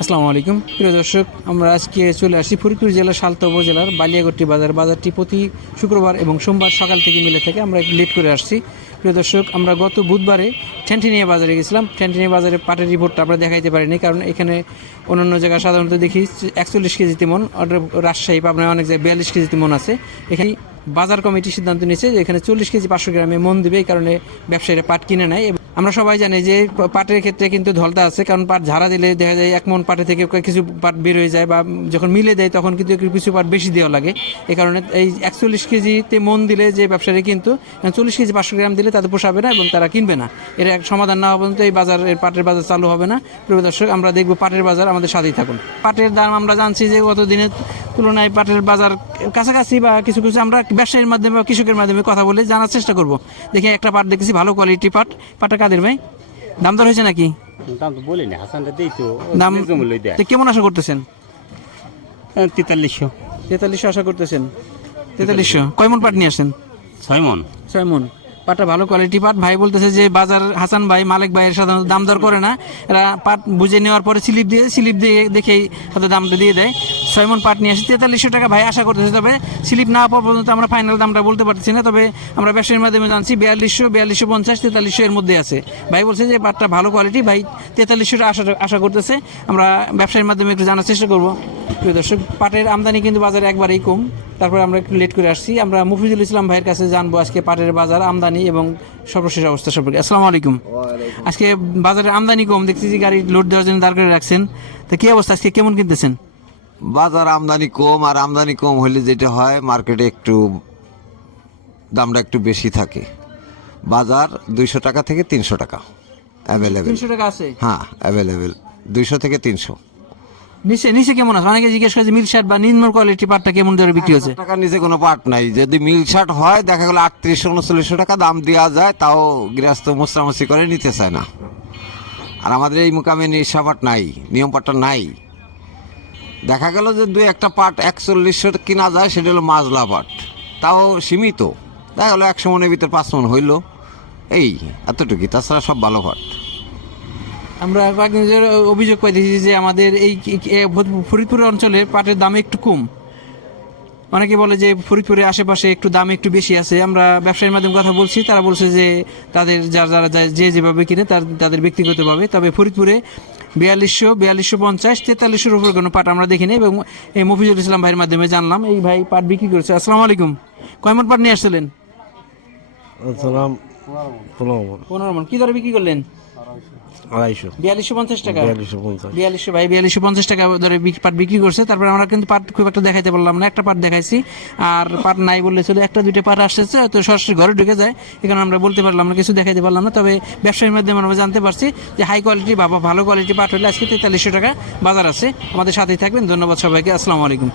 আসসালামু আলাইকুম প্রিয় দর্শক, আমরা আজকে চলে আসছি ফরিদপুর জেলার সালতা উপজেলার বালিয়াগট্টি বাজার। বাজারটি প্রতি শুক্রবার এবং সোমবার সকাল থেকে মিলে থাকে। আমরা একটু লেট করে আসছি। প্রিয় দর্শক, আমরা গত বুধবারে ঠ্যানটিনিয়া বাজারে গেছিলাম। ঠ্যানটিনিয়া বাজারে পাটের রিপোর্টটা আমরা দেখাইতে পারিনি, কারণ এখানে অন্যান্য জায়গায় সাধারণত দেখি 41 কেজিতে মন, রাজশাহী পাবনায় অনেক জায়গায় 42 কেজিতে মন আছে। এখানে বাজার কমিটি সিদ্ধান্ত নিয়েছে যে এখানে 40 কেজি 500 গ্রামে মন দিবে, এই কারণে ব্যবসায়ীরা পাট কিনে নেয়। আমরা সবাই জানি যে পাটের ক্ষেত্রে কিন্তু ধলতা আছে, কারণ পাট ঝাড়া দিলে দেখা যায় 1 মন পাটে থেকে কিছু পাট বের হয়ে যায়, বা যখন মিলে দেয় তখন কিন্তু কিছু পাট বেশি দেওয়া লাগে। এই কারণে এই 41 কেজিতে মন দিলে যে ব্যবসায়ী কিন্তু 40 কেজি 500 গ্রাম দিলে তাদের পোষাবে না এবং তারা কিনবে না। এর এক সমাধান না হওয়া পর্যন্ত এই পাটের বাজার চালু হবে না। প্রিয় দর্শক, আমরা দেখব পাটের বাজার, আমাদের সাথেই থাকুন। পাটের দাম আমরা জানছি যে গত দিনের তুলনায় পাটের বাজার কাছাকাছি, বা কিছু কিছু আমরা ব্যবসায়ীর মাধ্যমে বা কৃষকের মাধ্যমে কথা বলে জানার চেষ্টা করব। দেখি একটা পাট দেখেছি, ভালো কোয়ালিটি পাটটা কাদের ভাই? দাম দর হয়েছে নাকি? দাম তো বলিনি, হাসানটা দেই তো দাম জমলই দেয় তো কেমন আশা করতেছেন? 4300 4300 আশা করতেছেন। 4300 কয় মন পাট নিয়ে আসেন? 6 মন। 6 মন পাটটা ভালো কোয়ালিটি পাট। ভাই বলতেছে যে বাজার হাসান ভাই মালিক ভাইয়ের সাধারণত দাম দর করে না, এরা পাট বুঝে নেওয়ার পরে স্লিপ দিয়ে দেখেই হয়তো দামটা দিয়ে দেয়। 6 মন পাট নিয়ে আসি, 4300 টাকা ভাই আশা করতেছে। তবে স্লিপ না পাওয়া পর্যন্ত আমরা ফাইনাল দামটা বলতে পারছি না। তবে আমরা ব্যবসায়ীর মাধ্যমে জানছি 4200, 4250, 4300 এর মধ্যে আছে। ভাই বলছে যে পাটটা ভালো কোয়ালিটি, ভাই 4300 আশা করতেছে। আমরা ব্যবসায়ীর মাধ্যমে একটু জানার চেষ্টা করবো। প্রিয় দর্শক, পাটের আমদানি কিন্তু বাজারে একবারেই কম। তারপরে আমরা একটু লেট করে আসছি। আমরা মুফিজুল ইসলাম ভাইয়ের কাছে জানবো আজকে পাটের বাজার, আমদানি এবং সর্বশেষ অবস্থা সম্পর্কে। আসসালামু আলাইকুম। আজকে বাজারে আমদানি কম দেখছি, যে গাড়ি লোড দেওয়ার জন্য দাঁড় করে রাখছেন, তো কি অবস্থা আজকে কেমন কিনতেছেন? বাজার আমদানি কম, আর আমদানি কম হলে যেটা হয় মার্কেটে একটু দামটা একটু বেশি থাকে। বাজার 200 টাকা থেকে 300 টাকা অ্যাভেলেবেল। 300 টাকা আছে? হ্যাঁ, অ্যাভেলেবেল 200 থেকে 300। নিচে কেমন আছে? অনেকে জিজ্ঞেস করে যে মিল শার্ট বা নিম্ন কোয়ালিটি পাটটা কেমন দরে বিক্রি হচ্ছে? টাকার নিচে কোনো পাট নাই। যদি মিল শার্ট হয় দেখা গেল 3800-3900 টাকা দাম দেওয়া যায়, তাও গৃহস্থ মোস্তামসি করে নিতে চায় না। আর আমাদের এই মুকামে নিশা পাট নাই, নিয়ম পাটটা নাই। দেখা গেল যে 2-1টা পাট 4100 কিনা যায়, সেটা হলো মাজলা পাট, তাও সীমিত। দেখা গেলো 100 মনের ভিতর 5 মন হইল, এই এতটুকুই, তাছাড়া সব ভালো পাট। আমরা কয়েকদিন ধরে অভিযোগ পাইতেছি যে আমাদের এই ফরিদপুর অঞ্চলে পাটের দাম একটু কম। অনেকে বলে যে ফরিদপুরের আশেপাশে একটু দাম একটু বেশি আছে। আমরা ব্যবসায়ীর মাধ্যমে কথা বলছি, তারা বলছে যে তাদের যারা যেভাবে কিনে তাদের ব্যক্তিগতভাবে। তবে ফরিদপুরে 4200, 4250, 4300-র উপরে কোনো পাট আমরা দেখিনি, এবং এই মফিজুল ইসলাম ভাইয়ের মাধ্যমে জানলাম এই ভাই পাট বিক্রি করছে। আসসালামু আলাইকুম। কয় মন পাট নিয়ে আসছিলেন? 15 মন। কি দরে বিক্রি করলেন? 4250 টাকা। 4200 ভাই 4250 টাকা ধরে পাট বিক্রি করছে। তারপরে আমরা কিন্তু পাট খুব একটা দেখাইতে পারলাম না, একটা পাট দেখাইছি, আর পাট নাই বললে চলে। 1-2টা পাট আসছে, তো সরাসরি ঘরে ঢুকে যায়, এখানে আমরা বলতে পারলাম না, কিছু দেখাইতে পারলাম না। তবে ব্যবসায়ীর মাধ্যমে আমরা জানতে পারছি যে হাই কোয়ালিটি বা ভালো কোয়ালিটি পাট হলে আজকে 4300 টাকা বাজার আছে। আমাদের সাথেই থাকবেন, ধন্যবাদ সবাইকে। আসসালামু আলাইকুম।